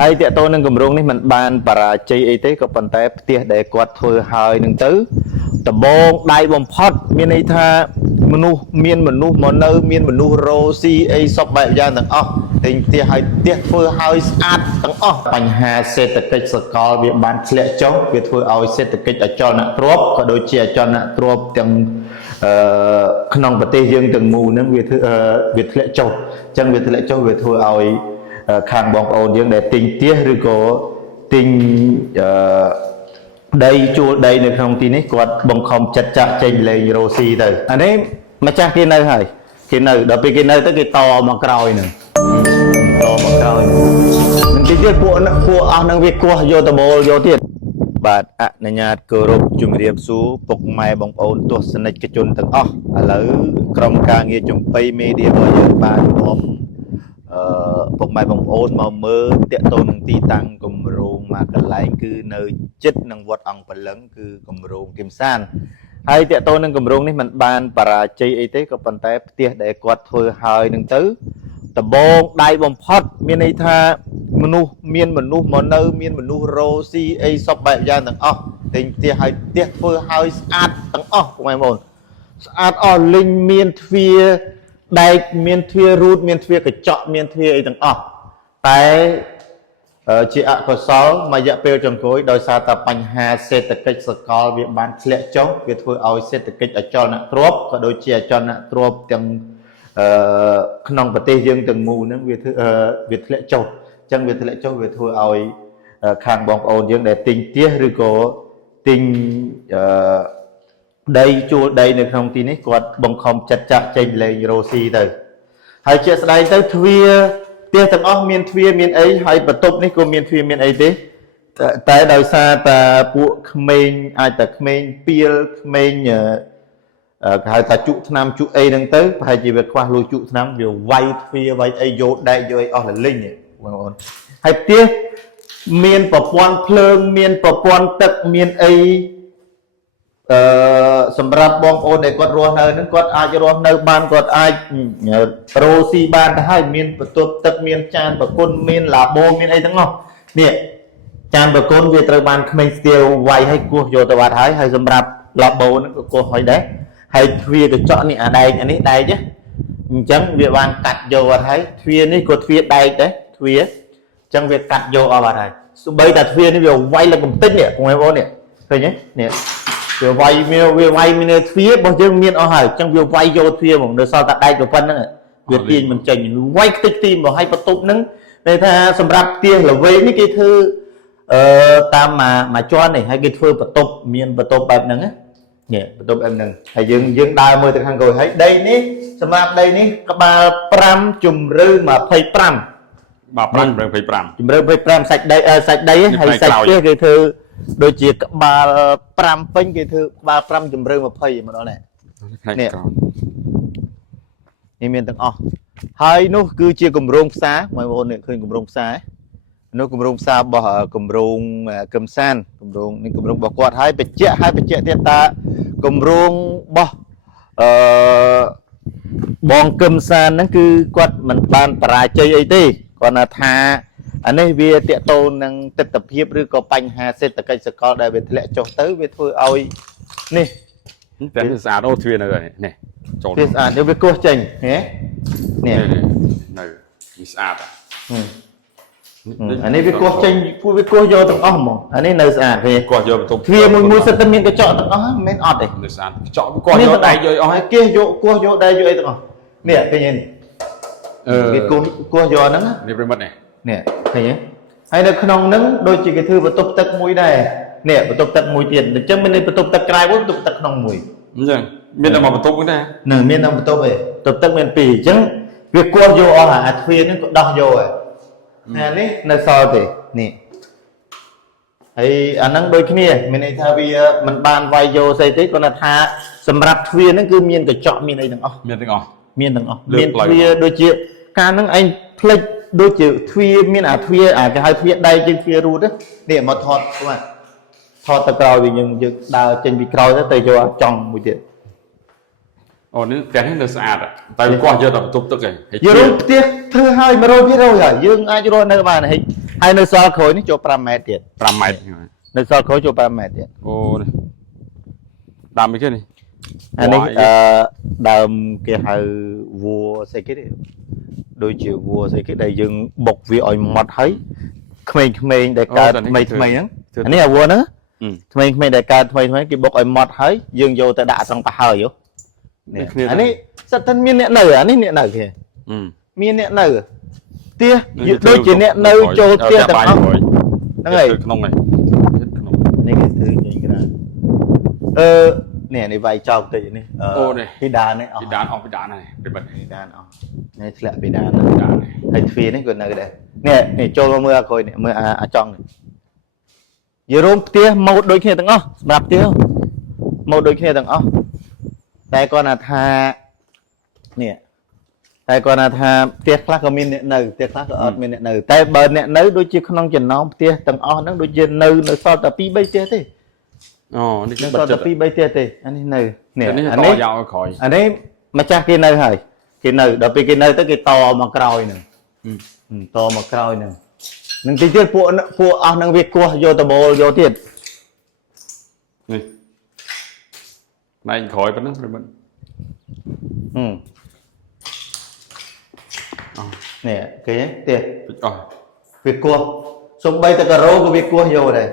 ហើយតើតើនឹងគម្រោងនេះមិនបានបរាជ័យអីទេក៏ប៉ុន្តែផ្ទះដែលគាត់ធ្វើហើយនឹងទៅដំបងដៃបំផុតមានន័យថាមនុស្សមកនៅមានមនុស្សរោស៊ីអីសពបែបយ៉ាងទាំងអស់ទិញផ្ទះហើយផ្ទះធ្វើហើយស្អាតទាំងអស់បញ្ហាសេដ្ឋកិច្ចសកលវាបានធ្លាក់ចុះវាធ្វើឲ្យសេដ្ឋកិច្ចអចលនទ្រព្យក៏ដូចជាអចលនទ្រព្យទាំងក្នុងប្រទេសយើងទាំងមូលហ្នឹងវាធ្លាក់ចុះអញ្ចឹងវាធ្លាក់ចុះវាធ្វើឲ្យខាងបងប្អូនយើងដែលទិញផ្ទះឬក៏ទិញដីជួលដីនៅក្នុងទីនេះគាត់បង្ខំចិត្តចាក់ចេញលេងរោស៊ីទៅអានេះម្ចាស់គេនៅហើយគេនៅដល់ពេលគេនៅទៅគេតមកក្រោយនឹងនឹងទីទៀតពួកអស់នឹងវាគោះយកតបលយកទៀតបាទអនុញ្ញាតគោរពជំរាបសួរពុកម៉ែបងប្អូនទស្សនិកជនទាំងអស់ឥឡូវក្រុមការងារចំបៃមេឌៀរបស់យើងបាននាំពុកម៉ែបងប្អូនមកមើលតាក់ទងនឹងទីតាំងគម្រោងមកកន្លែងគឺនៅជិតនឹងវត្តអង្គព្រលឹងគឺគម្រោងគឹមសានហើយតាក់ទងនឹងគម្រោងនេះមិនបានបរាជ័យអីទេក៏ប៉ុន្តែផ្ទះដែលគាត់ធ្វើហើយនឹងទៅដំបងដៃបំផុតមានន័យថាមនុស្សមកនៅមានមនុស្សរោស៊ីអីសពបែបយ៉ាងទាំងអស់ទិញផ្ទះហើយផ្ទះធ្វើហើយស្អាតទាំងអស់ពុកម៉ែបងប្អូនស្អាតអស់លិញមានទ្វារដែកមានទ្វាររូតមានទ្វារកញ្ចក់មានទ្វារអីទាំងអស់តែជាអកុសលមួយរយៈពេលចុងក្រោយដោយសារតែបញ្ហាសេដ្ឋកិច្ចសកលវាបានធ្លាក់ចុះវាធ្វើឲ្យសេដ្ឋកិច្ចអចលនទ្រព្យក៏ដូចជាអចលនទ្រព្យទាំងក្នុងប្រទេសយើងទាំងមូលហ្នឹងវាធ្លាក់ចុះអញ្ចឹងវាធ្លាក់ចុះវាធ្វើឲ្យខាងបងប្អូនយើងដែលទិញផ្ទះឬក៏ទិញដីជួលដីនៅក្នុងទីនេះគាត់បង្ខំចិត្តចាក់ចេញលេងរោស៊ីទៅហើយជាស្ដែងទៅទ្វារផ្ទះទាំងអស់មានទ្វារមានអីហើយបន្ទប់នេះក៏មានទ្វារមានអីទេតែដោយសារតែពួកក្មេងអាចតែក្មេងពីលក្មេងគេហៅថាជក់ឆ្នាំជក់អីហ្នឹងទៅប្រហែលជាវាខ្វះលុយជក់ឆ្នាំវាវាយទ្វារវាយអីយកដែកយកអីអស់លលិញបងប្អូនហើយផ្ទះមានប្រព័ន្ធភ្លើងមានប្រព័ន្ធទឹកមានអីសម្រាប់បងប្អូនដែលគាត់រស់នៅហ្នឹងគាត់អាចរស់នៅបានគាត់អាចរោស៊ីបានទៅហើយមានបន្ទប់ទឹកមានចានប្រគុណមានឡាបូមានអីទាំងអស់នេះចានប្រគុណវាត្រូវបានក្មេងស្ទាវវាយឲ្យគោះយកទៅបាត់ហើយសម្រាប់ឡាបូហ្នឹងក៏គោះឲ្យដែរហើយទ្វារកញ្ចក់នេះអាដែកអានេះដែកអញ្ចឹងវាបានកាត់យកអត់ហើយទ្វារនេះក៏ទ្វារដែកដែរទ្វារអញ្ចឹងវាកាត់យកអត់បាត់ហើយសូម្បីតែទ្វារនេះវាវាយលើកំតិចនេះបងប្អូននេះឃើញទេនេះវាវាយមានទ្វាររបស់យើងមានអស់ហើយអញ្ចឹងវាវាយយកទ្វារហ្មងនៅសល់តែដែកទៅប៉ុណ្្នឹងវាទាញមិនចេញវាយខ្ទេចទីមកឲ្យបន្ទប់ហ្នឹងគេថាសម្រាប់ផ្ទះល្វែងនេះគេធ្វើតាមមួយជាន់នេះហើយគេធ្វើបន្ទប់មានបន្ទប់បែបហ្នឹងនេះបន្ទប់បែបហ្នឹងហើយយើងដើរមើលទៅខាងក្រោយហើយដីនេះសម្រាប់ដីនេះក្បាល5ជំរឿ25បាទ5ជំរឿ25ជំរឿ25សាច់ដីហើយសាច់ផ្ទះគេធ្វើដូចជាក្បាល5ពេញគេធ្វើក្បាល5ជំរឿ20មកដល់នេះនេះមានទាំងអស់ហើយនោះគឺជាគម្រោងផ្សារបងប្អូននេះឃើញគម្រោងផ្សារនោះគម្រោងផ្សាររបស់គម្រោងកឹមសានគម្រោងនេះគម្រោងរបស់គាត់ហើយបញ្ជាក់ទៀតតាគម្រោងរបស់បងកឹមសានហ្នឹងគឺគាត់មិនបានបរាជ័យអីទេគាត់ថាអានេះវាតកតូននឹងទិដ្ឋភាពឬក៏បញ្ហាសេដ្ឋកិច្ចសកលដែលវាធ្លាក់ចុះទៅវាធ្វើឲ្យនេះតែវាស្អាតអូទ្វារនៅនេះចូលវាស្អាតវាគោះចេញនេះនៅវាស្អាតអានេះវាគោះចេញវាគោះយកទាំងអស់ហ្មងអានេះនៅស្អាតវាគោះយកបន្ទប់ទ្វារមួយសិតតែមានកញ្ចក់ទាំងអស់មិនមែនអត់ទេនៅស្អាតកញ្ចក់វាគោះយកដែកយកអស់ហើយគេយកគោះយកដែកយកអីទាំងអស់នេះឃើញទេវាគោះយកហ្នឹងនេះប្រិមិត្តនេះឃើញទេហើយនៅក្នុងហ្នឹងដូចជាគេធ្វើបន្ទប់ទឹកមួយដែរនេះបន្ទប់ទឹកមួយទៀតអញ្ចឹងមានបន្ទប់ទឹកក្រៅបន្ទប់ទឹកក្នុងមួយអញ្ចឹងមានតែមួយបន្ទប់ហ្នឹងដែរនឹងមានតែបន្ទប់ឯងបន្ទប់ទឹកមាន2អញ្ចឹងវាគោះយកអស់អាទ្វារហ្នឹងក៏ដោះយកហើយនេះនៅសល់ទេនេះហើយអាហ្នឹងដូចគ្នាមានន័យថាវាមិនបានវាយយកស្អីទេគាត់ថាសម្រាប់ទ្វារហ្នឹងគឺមានកញ្ចក់មានអីទាំងអស់មានទាំងអស់មានទ្វារដូចជាការហ្នឹងឯងផ្លិចដូចជាទ្វារមានអាទ្វារគេហៅទ្វារដែកជាងទ្វាររូតនេះមកថតទៅក្រោយវិញយើងដើរចេញពីក្រោយទៅយកចង់មួយទៀតអូនេះផ្ទះនេះនៅស្អាតតែគាត់យកតែបន្ទប់ទឹកឯងយើងផ្ទះធ្វើឲ្យ100%ហើយយើងអាចរស់នៅបាន ហើយនៅសល់ក្រួយនេះចូល5ម៉ែត្រទៀត 5 ម៉ែត្រ នៅសល់ក្រួយចូល5ម៉ែត្រទៀត អូនេះដើមអីគេនេះ អានេះដើមគេហៅវัวស្អីគេទេដូចជាវัวស្អីគេដែលយើងបុកវាឲ្យម៉ត់ហើយក្មេងៗដែលកើតថ្មីហ្នឹងអានេះអាវัวហ្នឹងក្មេងៗដែលកើតថ្មីគេបុកឲ្យម៉ត់ហើយយើងយកទៅដាក់ត្រង់ប្រហើយយោអានេះសិតតែមានអ្នកនៅអានេះអ្នកនៅគេមានអ្នកនៅផ្ទះដូចជាអ្នកនៅចូលផ្ទះទាំងអស់ហ្នឹងហើយក្នុងនេះក្នុង នេះគេធ្វើញញក្រានេះនេះវាយចោលតិចនេះអូនេះ ពីដាននេះអស់ ពីដានអស់ពីដានហើយពីបិទ ពីដានអស់នេះធ្លាក់ពីដានហើយទ្វារនេះក៏នៅដែរនេះចូលមកមើលអាក្រោយនេះមើលអាចង់នេះយរោមផ្ទះម៉ូដដូចគ្នាទាំងអស់សម្រាប់ផ្ទះម៉ូដដូចគ្នាទាំងអស់តែគាត់ថានេះតែគាត់ថាផ្ទះខ្លះក៏មានអ្នកនៅផ្ទះខ្លះក៏អត់មានអ្នកនៅតែបើអ្នកនៅដូចជាក្នុងចំណោមផ្ទះទាំងអស់ហ្នឹងដូចជានៅសល់តែ2 3ផ្ទះទេអូនេះគឺ សល់តែ2 3ផ្ទះទេអានេះនៅនេះអានេះយកឲ្យក្រោយអានេះម្ចាស់គេនៅហើយគេនៅដល់ពេលគេនៅទៅគេតមកក្រោយហ្នឹងតមកក្រោយហ្នឹងនឹងទីទៀតពួកអស់ហ្នឹងវាគោះយកតបលយកទៀតនេះណែក្រោយប៉ុណ្ណឹងប្រិមិត្តនេះគេទៀតអស់វាគោះសំបីតែការ៉ូក៏វាគោះយកដែរ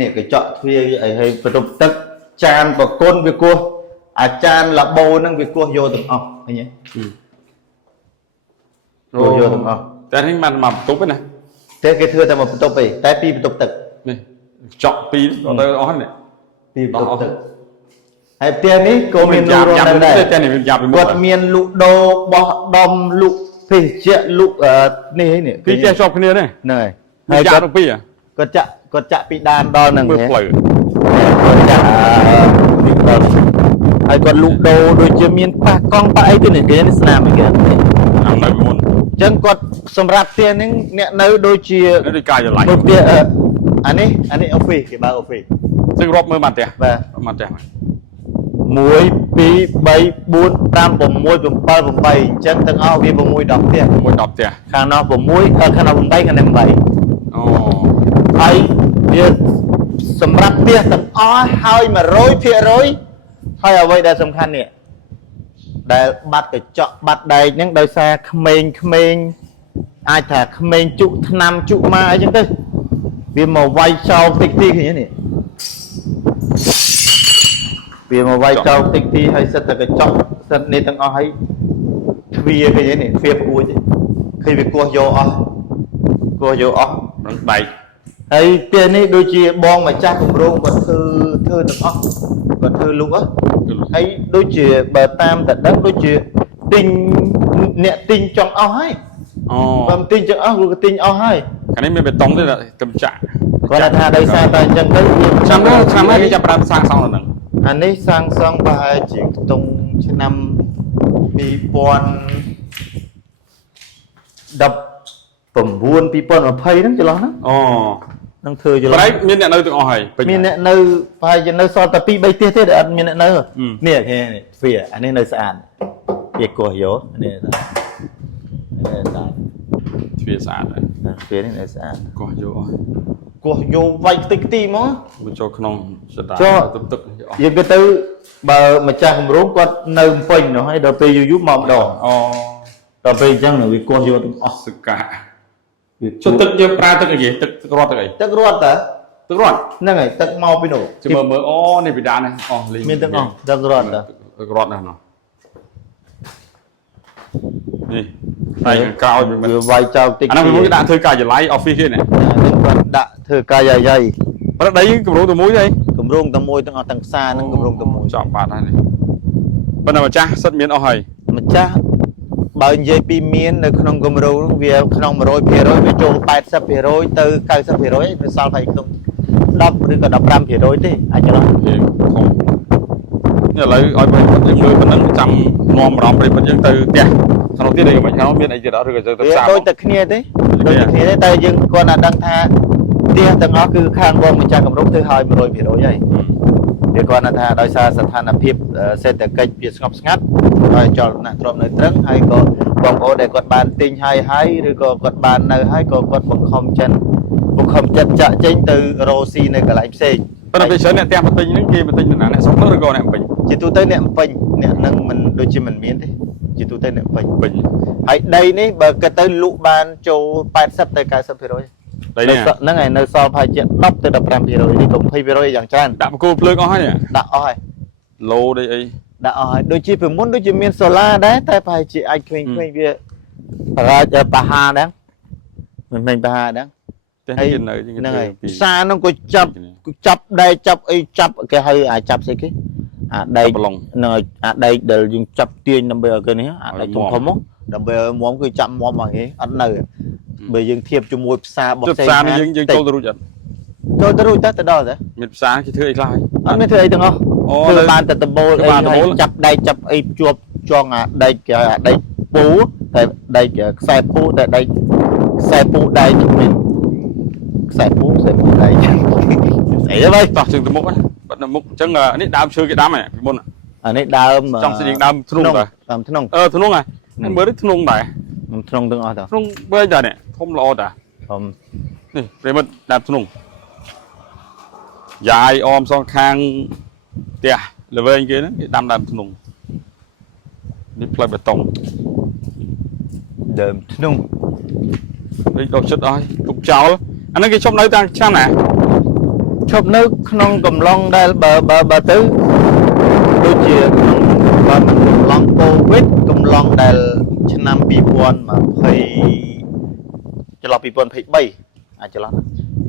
នេះកញ្ចក់ទ្វារអីឲ្យបន្ទប់ទឹកចានប្រគុណវាគោះអាចារ្យលាបូហ្នឹងវាគោះយកទាំងអស់ឃើញទេយកទាំងអស់តែនេះបានមកបន្ទប់ទេណាតែគេធ្វើតែមកបន្ទប់ទេតែពីបន្ទប់ទឹកនេះចក់ពីទៅអស់នេះពីបន្ទប់ទឹកហើយផ្ទះនេះក៏មានលក់រត់ដែរតែនេះយ៉ាប់ពីមុខគាត់មានលក់ដូរបោះដំលក់ភេសជ្ជៈលក់នេះនេះពីផ្ទះជាប់គ្នានេះហ្នឹងហើយគាត់ពីគាត់ចាក់ពីដានដល់ហ្នឹងមើលផ្លូវគាត់ចាក់ពីដល់ហើយគាត់លក់ដូរដូចជាមានប៉ះកង់ប៉ះអីទៅនេះគេនេះស្នាមអីគេនៅពីមុនអញ្ចឹងគាត់សម្រាប់ផ្ទះហ្នឹងអ្នកនៅដូចជាដូចកាយឡៃផ្ទះអានេះអូហ្វីសគេបើអូហ្វីសซึ่งរាប់មើលបានផ្ទះបាទបានផ្ទះ1 2 3 4 5 6 7 8អញ្ចឹងទាំងអស់វា6 10ផ្ទះ6 10ផ្ទះខាងនោះ6ខាងនោះ8ខាងនេះ8អូហើយវាសម្រាប់ផ្ទះទាំងអស់ហើយ100%ហើយអ្វីដែលសំខាន់នេះដែលបាត់កញ្ចក់បាត់ដែកហ្នឹងដោយសារក្មេងអាចថាក្មេងជក់ថ្នាំជក់មកអីចឹងទៅវាមកវាយចោលតិចទីឃើញទេវាមកវាយចោលតិចទីហើយសិតតែកញ្ចក់សិតនេះទាំងអស់ហើយទ្វារឃើញទេទ្វារពួយទេឃើញវាគោះយកអស់នឹងបែកហើយផ្ទះនេះដូចជាបងម្ចាស់គម្រោងគាត់ធ្វើទាំងអស់គាត់ធ្វើលុកហើយដូចជាបើតាមតដឹងដូចជាទិញអ្នកទិញចង់អស់ហើយបើទិញចង់អស់គឺទិញអស់ហើយខាងនេះមានបេតុងទេទំចាក់គាត់ថាដោយសារតែអញ្ចឹងទៅឆ្នាំនេះគេចាប់ប្រើសាងសង់ដល់ហ្នឹងអានេះសាងសង់ប្រហែលជាខ្ទង់ឆ្នាំ2019 2020ហ្នឹងចន្លោះហ្នឹងនឹងធ្វើចន្លោះប្រហែលមានអ្នកនៅទាំងអស់ហើយមានអ្នកនៅប្រហែលជានៅសល់តែ2 3ផ្ទះទេដែលអត់មានអ្នកនៅនេះគេទ្វារអានេះនៅស្អាតវាគោះយកនេះស្អាតទ្វារស្អាតហើយទ្វារនេះនៅស្អាតគោះយកវាយតិចទីមកចូលក្នុងសតាទឹកយើងទៅបើម្ចាស់គម្រោងគាត់នៅពេញនោះហើយដល់ពេលយូរមកម្ដងដល់ពេលអញ្ចឹងវាគោះយកទាំងអស់សកាចុះទឹកយើងប្រើទឹកអីទឹករត់ទឹកអីទឹករត់តើទឹករត់ហ្នឹងហើយទឹកមកពីនោះជិះមើលអូនេះពីដាននេះអស់លីងមានទាំងអស់ទឹករត់តើទឹករត់ណាស់ណោះនេះតែក្រោយវាវាយចោលតិចអានោះវាដាក់ធ្វើកាយឡៃ office ទេណានឹងគាត់ដាក់ធ្វើកាយយាយប្រដីគម្រោងតែមួយទេគម្រោងតែមួយទាំងអស់ទាំងផ្សារហ្នឹងគម្រោងតែមួយចប់បាត់ហើយនេះប៉ុន្តែម្ចាស់សិតមានអស់ហើយម្ចាស់បើនិយាយពីមាននៅក្នុងគម្រោងហ្នឹងវាក្នុង100%វាចូល80%ទៅ90%វាសល់តែក្នុង10ឬក៏15%ទេអាចចន្លោះធំនេះឥឡូវឲ្យប្រិយមិត្តយើងមើលប៉ុណ្ណឹងចាំនាំអារម្មណ៍ប្រិយមិត្តយើងទៅផ្ទះក្នុងទៀតឯងមិនខាងមានអីទៀតអត់ឬក៏ទៅផ្សារដូចតែគ្នាទេតែយើងគាត់តែដឹងថាផ្ទះទាំងអស់គឺខាងបងម្ចាស់គម្រោងធ្វើឲ្យ100%ហើយវាគាត់ថាដោយសារស្ថានភាពសេដ្ឋកិច្ចវាស្ងប់ស្ងាត់ហើយចលនាទ្រព្យនៅត្រឹងហើយក៏បងប្អូនដែលគាត់បានទិញហើយឬក៏គាត់បាននៅហើយក៏គាត់បង្ខំចិន บุคคลจัดจะเจงตือโรซีในกระไรเซ่ ប៉ុន្តែពេលច្រើនអ្នកផ្ទះបន្ទិញហ្នឹងគេបន្ទិញណាអ្នកស្រុកនោះឬក៏អ្នកពេញ chỉ tu tới niệm bình niệm nâng mình đôi chi mình miến thế chỉ tu tới niệm bình ពេញ hãy đây ní bờ cái tới lũ ban châu ban sắp tới cái sắp rồi đây nè nó ngày nơi so phải chuyện đắp tới đập ram rồi đi cùng phi rồi dạng chan ដាក់បកគោភ្លើងអស់ហើយនេះ đã oi ឡូđâyអី đã oi đôi chi phải muốn đôi chi miên solar đấy tại phải chị anh khuyên khuyên việc ra cho bà hà đáng mình bà hà đáng តែ ấy គេនៅ nè ngày xa nó có chập đây chập ấy chập cái hơi à chập gì cái à đây ប្រឡង nơi à đây đều dùng chập tiền nằm bờ cái này à đây trong không á nằm bờ móm cái chậm móm mà cái ăn nơi bây giờ thiệp cho môi xa bọc ជិតផ្សារនេះយើងចូលទៅរួចអត់ ចូលទៅរួចទៅទៅដល់ទេ មានផ្សារគេធ្វើអីខ្លះហើយ អត់មានធ្វើអីទាំងអស់ អូ ធ្វើបានតែដបូលអីហើយចាប់ដៃចាប់អីជាប់ចងអាដៃគេអាដៃពូតែដៃខ្សែពូតែដៃខ្សែពូដៃនេះមានខ្សែពូដៃស្អីទៅវិញ តោះជើងទៅមុខណាបាត់ទៅមុខអញ្ចឹងនេះដើមឈើគេដាំហ៎ពីមុន អានេះដើម ចង់ស្តៀងដើមធ្នង់ដែរ ដើមធ្នង់ ធ្នង់ហ៎មើលនេះធ្នង់ដែរ ធ្នង់ទាំងអស់ទៅ ធ្នង់បើដែរនេះធំល្អតា ខ្ញុំ នេះប្រិមិត្តដើមធ្នង់យាយអមសងខាងផ្ទះល្វែងគេហ្នឹងគេដាំដើមធ្នង់នេះផ្លូវបេតុង ដើមធ្នង់ នេះដកចិត្តអស់ទុកចោលអាហ្នឹងគេជុំនៅតាមឆ្នាំណា ឈប់នៅក្នុងកំឡុងដែលបើទៅដូចជាបើមិនកំឡុងកូវីដកំឡុងដែលឆ្នាំ2020ចន្លោះ2023អាចចន្លោះ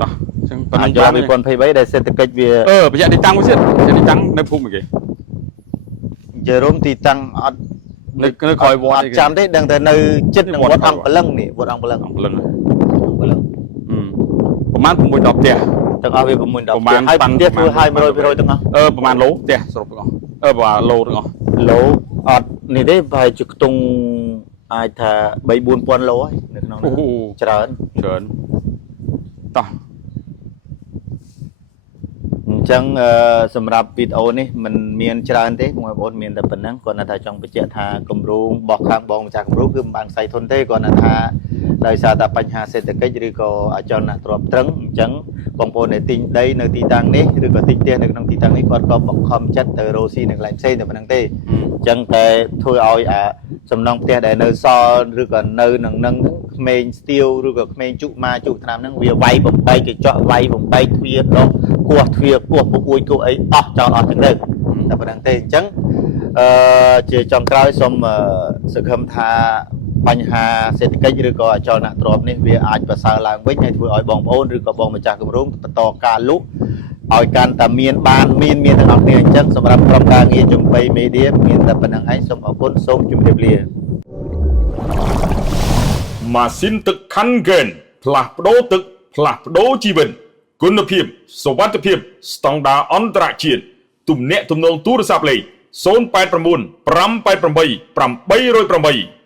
តោះអញ្ចឹងប៉ុណ្ណឹ អា ង ចន្លោះ2023ដែលសេដ្ឋកិច្ចវា ប្រយ័ត្នទីតាំងមួយទៀតប្រយ័ត្នទីតាំងនៅភូមិគេ ជារួមទីតាំងអត់ នៅក្រោយវត្ត អត់ចាំទេដឹងតែនៅចិត្តនឹងវត្តអង្គពលឹងនេះវត្តអង្គពលឹង អង្គលឹង អង្គពលឹង ប្រហែល6 10ផ្ទះ ទាំងអស់វា6 10 ប្រហែល ហើយ ប៉ាន់ ផ្ទះធ្វើឲ្យ100%ទាំងអស់ ប្រហែលឡូផ្ទះសរុបទាំងអស់ប្រហែលឡូទាំងអស់ ឡូអត់នេះទេប្រហែលជាខ្ទង់អាចថា 3-4,000 ឡូហើយនៅក្នុងនោះច្រើន ច្រើនតោះ អញ្ចឹងសម្រាប់វីដេអូនេះมันមានច្រើនទេបងប្អូនមានតែប៉ុណ្ណឹងគាត់ថាចង់បញ្ជាក់ថាគម្រោងរបស់ខាងបងម្ចាស់គម្រោងគឺមិនបានខ្សែធនទេគាត់ថាដោយសារតែបញ្ហាសេដ្ឋកិច្ចឬក៏អចលនទ្រព្យត្រឹងអញ្ចឹងបងប្អូនដែលទិញដីនៅទីតាំងនេះឬក៏ទិញផ្ទះនៅក្នុងទីតាំងនេះគាត់ក៏បង្ខំចិត្តទៅរកស៊ីនៅកន្លែងផ្សេងតែប៉ុណ្្នឹងទេអញ្ចឹងតែធ្វើឲ្យអាសំណង់ផ្ទះដែលនៅសល់ឬក៏នៅនឹងក្មេងស្ទាវឬក៏ក្មេងជក់ម៉ាជក់ឆ្នាំហ្នឹងវាវាយបំបែកកញ្ចក់វាយបំបែកទ្វារដកគោះទ្វារគោះពុកអួយគោះអីអស់ចោលអស់ទាំងទៅតែប៉ុណ្្នឹងទេអញ្ចឹងជាចុងក្រោយសូមសង្ឃឹមថាបញ្ហាសេដ្ឋកិច្ចឬក៏អចលនទ្រព្យនេះវាអាចប្រសើរឡើងវិញហើយធ្វើឲ្យបងប្អូនឬក៏បងម្ចាស់គម្រោងបន្តការលក់ឲ្យកាន់តែមានបានមានទាំងអស់គ្នាអញ្ចឹងសម្រាប់ក្រុមការងារចំបៃមេឌៀមានតែប៉ុណ្្នឹងហើយសូមអរគុណសូមជម្រាបលា ម៉ាស៊ីនទឹកខាន់ហ្គេនផ្លាស់ប្ដូរទឹកផ្លាស់ប្ដូរជីវិតគុណភាពសុវត្ថិភាពស្តង់ដារអន្តរជាតិទំនាក់ទំនងទូរស័ព្ទលេខ089 588 808